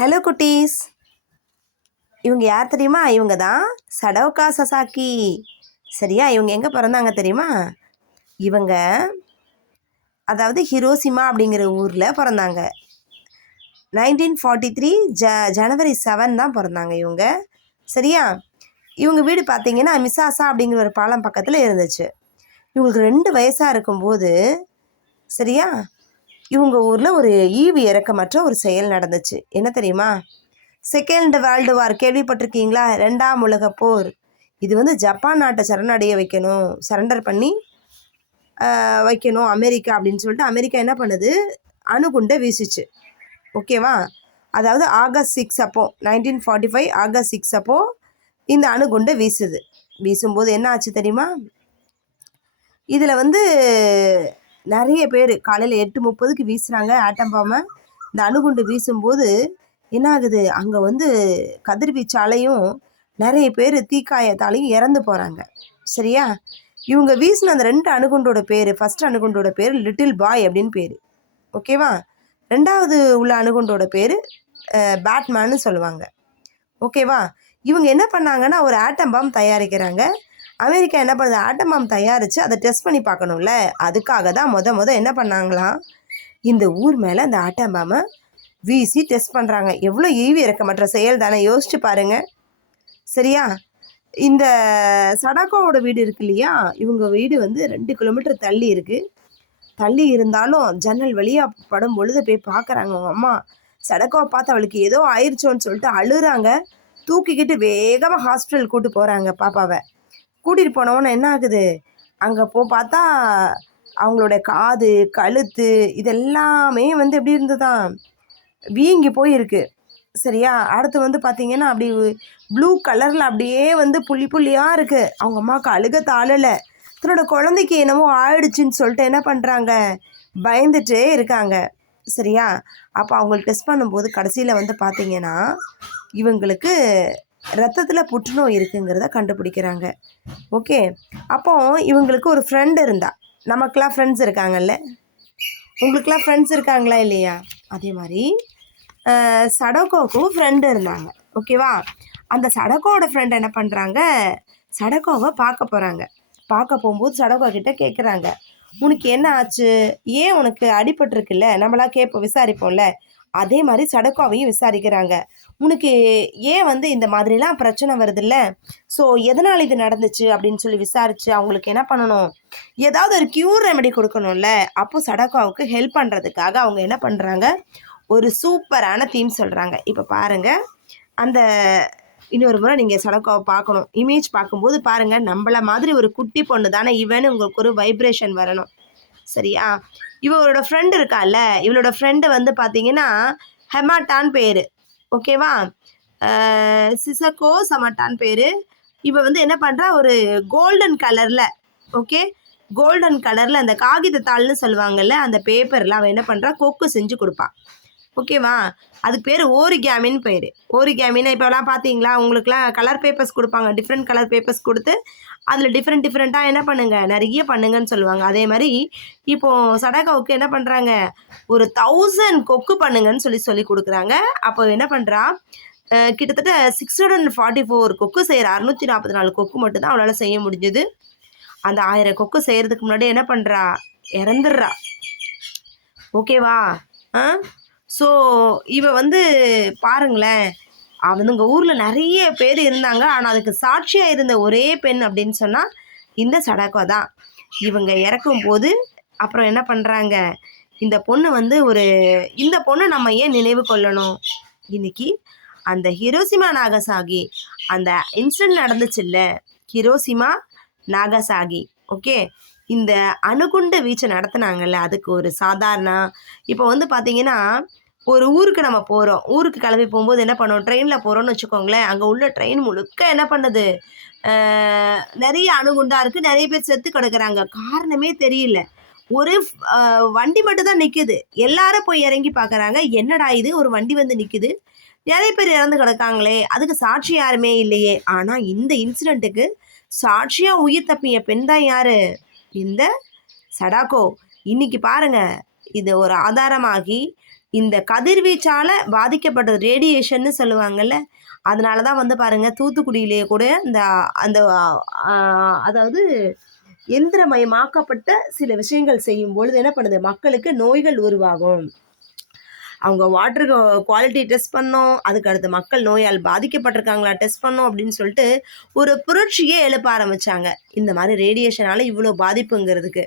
Hello குட்டீஸ், இவங்க யார் தெரியுமா? இவங்க தான் சடோகா சசாக்கி. சரியா? இவங்க எங்கே பிறந்தாங்க தெரியுமா? இவங்க அதாவது ஹிரோஷிமா அப்படிங்கிற ஊரில் பிறந்தாங்க. 1943 ஜனவரி 7 தான் பிறந்தாங்க இவங்க. சரியா? இவங்க வீடு பார்த்தீங்கன்னா மிசாசா அப்படிங்கிற ஒரு பாலம் பக்கத்தில் இருந்துச்சு. இவங்களுக்கு 2 வயசாக இருக்கும்போது, சரியா, இவங்க ஊரில் ஒரு ஈவு இறக்கமற்ற ஒரு செயல் நடந்துச்சு. என்ன தெரியுமா? செகண்ட் வேர்ல்டு வார் கேள்விப்பட்டிருக்கீங்களா? 2ஆம் உலகப் போர். இது வந்து ஜப்பான் நாட்டை சரணடைய வைக்கணும், சரண்டர் பண்ணி வைக்கணும் அமெரிக்கா அப்படின்னு சொல்லிட்டு அமெரிக்கா என்ன பண்ணுது? அணுகுண்டை வீசிச்சு. ஓகேவா? அதாவது ஆகஸ்ட் 6 அப்போ 1945 ஆகஸ்ட் 6 அப்போ இந்த அணுகுண்டை வீசுது. வீசும்போது என்ன ஆச்சு தெரியுமா? இதில் வந்து நிறைய பேர் காலையில் 8:30க்கு வீசுகிறாங்க ஆட்டம் பாமை. இந்த அணுகுண்டு வீசும்போது என்ன ஆகுது? அங்கே வந்து கதிர்வீச்சாலையும் நிறைய பேர் தீக்காயத்தாலையும் இறந்து போகிறாங்க. சரியா? இவங்க வீசின அந்த 2 அணுகுண்டோட பேர், ஃபஸ்ட் அணுகுண்டோட பேர் லிட்டில் பாய் அப்படின்னு பேர். ஓகேவா? 2வது உள்ள அணுகுண்டோட பேர் பேட்மேன்னு சொல்லுவாங்க. ஓகேவா? இவங்க என்ன பண்ணாங்கன்னா ஒரு ஆட்டம் பாம் தயாரிக்கிறாங்க. அமெரிக்கா என்ன பண்ணுது? ஆட்டம் பாம் தயாரித்து அதை டெஸ்ட் பண்ணி பார்க்கணும்ல, அதுக்காக தான் முத என்ன பண்ணாங்களாம், இந்த ஊர் மேலே அந்த ஆட்டம் பாமை வீசி டெஸ்ட் பண்ணுறாங்க. எவ்வளோ ஈவி இறக்கமற்ற செயல் தானே, யோசிச்சு பாருங்க. சரியா? இந்த சடாக்கோவோட வீடு இருக்கு இல்லையா, இவங்க வீடு வந்து 2 கிலோமீட்டர் தள்ளி இருக்குது. தள்ளி இருந்தாலும் ஜன்னல் வழியாக படும் பொழுது போய் பார்க்குறாங்க. அவங்க அம்மா சடக்கோவை பார்த்து அவளுக்கு ஏதோ ஆயிடுச்சோன்னு சொல்லிட்டு அழுறாங்க. தூக்கிக்கிட்டு வேகமாக ஹாஸ்பிட்டல் கூட்டு போகிறாங்க. பாப்பாவை கூட்டிகிட்டு போனவொன்னே என்ன ஆகுது? அங்கே பார்த்தா அவங்களோட காது, கழுத்து இதெல்லாமே வந்து எப்படி இருந்ததுதான், வீங்கி போயிருக்கு. சரியா? அடுத்து வந்து பார்த்தீங்கன்னா அப்படி ப்ளூ கலரில் அப்படியே வந்து புள்ளி புள்ளியாக இருக்குது. அவங்க அம்மாவுக்கு அழுக தாழலை. தன்னோட குழந்தைக்கு என்னமோ ஆயிடுச்சுன்னு சொல்லிட்டு என்ன பண்ணுறாங்க? பயந்துட்டே இருக்காங்க. சரியா? அப்போ அவங்களுக்கு டெஸ்ட் பண்ணும்போது கடைசியில் வந்து பார்த்தீங்கன்னா இவங்களுக்கு ரத்தத்தில் புற்றுநோய் இருக்குங்கிறத கண்டுபிடிக்கிறாங்க. ஓகே. அப்போ இவங்களுக்கு ஒரு ஃப்ரெண்டு இருந்தா. நமக்கெலாம் ஃப்ரெண்ட்ஸ் இருக்காங்கல்ல, உங்களுக்கெலாம் ஃப்ரெண்ட்ஸ் இருக்காங்களா இல்லையா? அதே மாதிரி சடோகோவுக்கும் ஃப்ரெண்டு இருந்தாங்க. ஓகேவா? அந்த சடோகோவோட ஃப்ரெண்ட் என்ன பண்ணுறாங்க? சடோகோவை பார்க்க போகிறாங்க. பார்க்க போகும்போது சடோகோ கிட்ட கேட்குறாங்க, உனக்கு என்ன ஆச்சு? ஏன் உனக்கு அடிபட்டிருக்குல்ல, நம்மளாம் கேட்போம், விசாரிப்போம்ல. அதே மாதிரி சடோகோவையும் விசாரிக்கிறாங்க. உனக்கு ஏன் வந்து இந்த மாதிரிலாம் பிரச்சனை வருதுல்ல, ஸோ எதனால் இது நடந்துச்சு அப்படின்னு சொல்லி விசாரித்து அவங்களுக்கு என்ன பண்ணணும், ஏதாவது ஒரு க்யூர் ரெமெடி கொடுக்கணும்ல. அப்போ சடோகோவுக்கு ஹெல்ப் பண்ணுறதுக்காக அவங்க என்ன பண்ணுறாங்க, ஒரு சூப்பரான தீம் சொல்கிறாங்க. இப்போ பாருங்கள், அந்த இன்னொரு முறை நீங்கள் சடோகோவை பார்க்கணும். இமேஜ் பார்க்கும்போது பாருங்கள், நம்மள மாதிரி ஒரு குட்டி பொண்ணு தானே இவன்னு உங்களுக்கு ஒரு வைப்ரேஷன் வரணும். சரியா? இவளோட ஃப்ரெண்டு இருக்கால, இவளோட ஃப்ரெண்டு வந்து பார்த்தீங்கன்னா ஹெமாட்டான்னு பேர். ஓகேவா? சிசக்கோ சமட்டான்னு பேர். இவ வந்து என்ன பண்ணுறா, ஒரு கோல்டன் கலரில், ஓகே, கோல்டன் கலரில் அந்த காகிதத்தாள்னு சொல்லுவாங்கள்ல, அந்த பேப்பரில் அவள் என்ன பண்ணுறா, கொக்கு செஞ்சு கொடுப்பாள். ஓகேவா? அதுக்கு பேர் ஓரிகேமின்னு பேர். ஓரிகேமின்னா இப்போலாம் பார்த்தீங்களா, உங்களுக்குலாம் கலர் பேப்பர்ஸ் கொடுப்பாங்க. டிஃப்ரெண்ட் கலர் பேப்பர்ஸ் கொடுத்து அதில் டிஃப்ரெண்ட்டாக என்ன பண்ணுங்கள், நிறைய பண்ணுங்கன்னு சொல்லுவாங்க. அதே மாதிரி இப்போது சடகோவுக்கு என்ன பண்ணுறாங்க, ஒரு 1000 கொக்கு பண்ணுங்கன்னு சொல்லி கொடுக்குறாங்க. அப்போ என்ன பண்ணுறா, கிட்டத்தட்ட 644 கொக்கு செய்கிற, 644 கொக்கு மட்டும்தான் அவளால் செய்ய முடிஞ்சது. அந்த 1000 கொக்கு செய்கிறதுக்கு முன்னாடி என்ன பண்ணுறா, இறந்துடுறா. ஓகேவா? ஸோ இவ வந்து பாருங்களேன், அவனுங்க ஊரில் நிறைய பேர் இருந்தாங்க. ஆனால் அதுக்கு சாட்சியாக இருந்த ஒரே பெண் அப்படின்னு சொன்னால் இந்த சடகோ தான். இவங்க இறக்கும்போது அப்புறம் என்ன பண்ணுறாங்க, இந்த பொண்ணு வந்து இந்த பொண்ணை நம்ம ஏன் நினைவு கொள்ளணும்? இன்னைக்கு அந்த ஹிரோஷிமா நாகசாகி அந்த இன்சிடென்ட் நடந்துச்சு இல்லை, ஹிரோஷிமா நாகசாகி, ஓகே, இந்த அணுகுண்டு வீச்சை நடத்தினாங்கல்ல, அதுக்கு ஒரு சாதாரண, இப்போ வந்து பார்த்தீங்கன்னா ஒரு ஊருக்கு நம்ம போகிறோம், ஊருக்கு கிளம்பி போகும்போது என்ன பண்ணுவோம், ட்ரெயினில் போகிறோன்னு வச்சுக்கோங்களேன், அங்கே உள்ள ட்ரெயின் முழுக்க என்ன பண்ணுது, நிறைய அணுகுண்டாக இருக்குது, நிறைய பேர் செத்து கிடக்குறாங்க, காரணமே தெரியல. ஒரு வண்டி மட்டும் தான் நிற்குது. எல்லாரும் போய் இறங்கி பார்க்குறாங்க, என்னடா இது, ஒரு வண்டி வந்து நிற்குது, நிறைய பேர் இறந்து கிடக்காங்களே, அதுக்கு சாட்சி யாருமே இல்லையே. ஆனால் இந்த இன்சிடெண்ட்டுக்கு சாட்சியாக உயிர் தப்பிய பெண் தான் யாரு, இந்த சடாக்கோ. இன்னைக்கு பாருங்க, இது ஒரு ஆதாரமாகி இந்த கதிர்வீச்சால் பாதிக்கப்பட்டது ரேடியேஷன்னு சொல்லுவாங்கள்ல, அதனால தான் வந்து பாருங்கள் தூத்துக்குடியிலேயே கூட இந்த அந்த அதாவது எந்திரமயமாக்கப்பட்ட சில விஷயங்கள் செய்யும் பொழுது என்ன பண்ணுது, மக்களுக்கு நோய்கள் உருவாகும். அவங்க வாட்டர் குவாலிட்டி டெஸ்ட் பண்ணோம், அதுக்கு அடுத்து மக்கள் நோயால் பாதிக்கப்பட்டிருக்காங்களா டெஸ்ட் பண்ணோம் அப்படின்னு சொல்லிட்டு ஒரு புரட்சியே எழுப்ப ஆரம்பித்தாங்க. இந்த மாதிரி ரேடியேஷனால் இவ்வளோ பாதிப்புங்கிறதுக்கு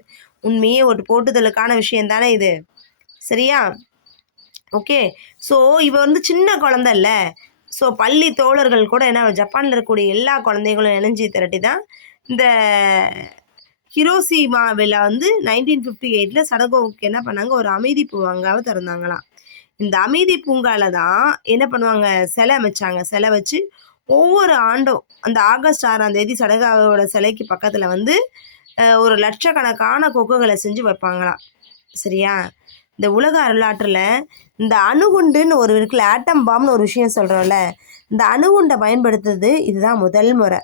உண்மையே ஒரு போட்டுதலுக்கான விஷயம் தானே இது, சரியா? ஓகே. ஸோ இவ வந்து சின்ன குழந்தை இல்லை. ஸோ பள்ளி தோழர்கள் கூட என்ன ஜப்பானில் இருக்கக்கூடிய எல்லா குழந்தைகளும் இணைஞ்சி திரட்டி தான் இந்த ஹிரோஷிமாவில் வந்து 1958 சடகோவுக்கு என்ன பண்ணாங்க, ஒரு அமைதி பூங்காவை திறந்தாங்களாம். இந்த அமைதி பூங்காவில் தான் என்ன பண்ணுவாங்க, சிலை அமைச்சாங்க. சிலை வச்சு ஒவ்வொரு ஆண்டும் அந்த ஆகஸ்ட் 6ஆம் தேதி சடகோவோட சிலைக்கு பக்கத்தில் வந்து ஒரு லட்சக்கணக்கான கொக்குகளை செஞ்சு வைப்பாங்களாம், சரியா? இந்த உலக வரலாற்றில் இந்த அணுகுண்டுன்னு ஒரு இருக்குல்ல, ஆட்டம் பாம்னு ஒரு விஷயம் சொல்கிறோம்ல, இந்த அணுகுண்டை பயன்படுத்துறது இதுதான் முதல் முறை.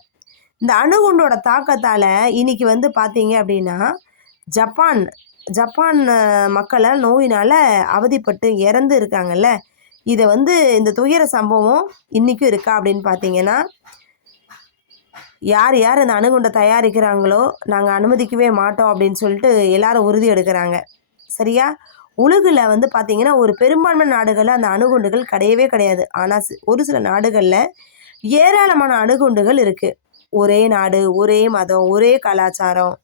இந்த அணுகுண்டோட தாக்கத்தால் இன்றைக்கி வந்து பார்த்தீங்க அப்படின்னா ஜப்பான் மக்களை நோயினால் அவதிப்பட்டு இறந்து இருக்காங்கல்ல. இதை வந்து இந்த துயர சம்பவம் இன்றைக்கும் இருக்கா அப்படின்னு பார்த்தீங்கன்னா, யார் யார் இந்த அணுகுண்டை தயாரிக்கிறாங்களோ நாங்கள் அனுமதிக்கவே மாட்டோம் அப்படின்னு சொல்லிட்டு எல்லாரும் உறுதி எடுக்கிறாங்க, சரியா? உலகில் வந்து பார்த்திங்கன்னா ஒரு பெரும்பான்மை நாடுகளில் அந்த அணுகுண்டுகள் கிடையவே கிடையாது. ஆனால் ஒரு சில நாடுகளில் ஏராளமான அணுகுண்டுகள் இருக்குது. ஒரே நாடு, ஒரே மதம், ஒரே கலாச்சாரம்,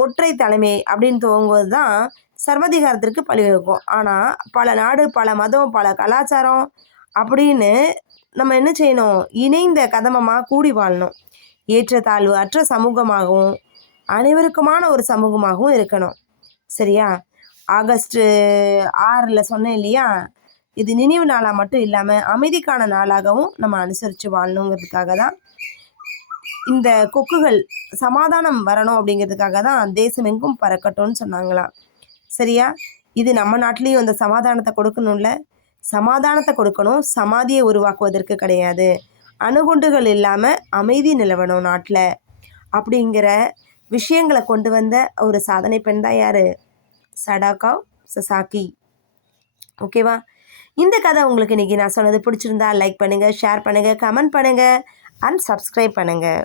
ஒற்றை தலைமை அப்படின்னு துவங்குவது தான் சர்வதிகாரத்திற்கு பழிவகுக்கும். ஆனால் பல நாடு, பல மதம், பல கலாச்சாரம் அப்படின்னு நம்ம என்ன செய்யணும், இணைந்த கதமமாக கூடி வாழணும். ஏற்றத்தாழ்வு அற்ற சமூகமாகவும் அனைவருக்குமான ஒரு சமூகமாகவும் இருக்கணும், சரியா? ஆகஸ்ட் 6 சொன்னேன் இல்லையா, இது நினைவு நாளாக மட்டும் இல்லாமல் அமைதிக்கான நாளாகவும் நம்ம அனுசரித்து வாழணுங்கிறதுக்காக தான் இந்த கொக்குகள் சமாதானம் வரணும் அப்படிங்கிறதுக்காக தான் தேசமெங்கும் பறக்கட்டும்னு சொன்னாங்களாம், சரியா? இது நம்ம நாட்டிலையும் அந்த சமாதானத்தை கொடுக்கணும்ல, சமாதானத்தை கொடுக்கணும், சமாதியை உருவாக்குவதற்கு கிடையாது. அணுகுண்டுகள் இல்லாமல் அமைதி நிலவணும் நாட்டில் அப்படிங்கிற விஷயங்களை கொண்டு வந்த ஒரு சாதனை பெண் தான் யார், சடாகோ சசாகி. ஓகேவா? இந்த கதை உங்களுக்கு இன்றைக்கி நான் சொன்னது பிடிச்சிருந்தா லைக் பண்ணுங்கள், ஷேர் பண்ணுங்கள், கமெண்ட் பண்ணுங்கள் அண்ட் சப்ஸ்கிரைப் பண்ணுங்கள்.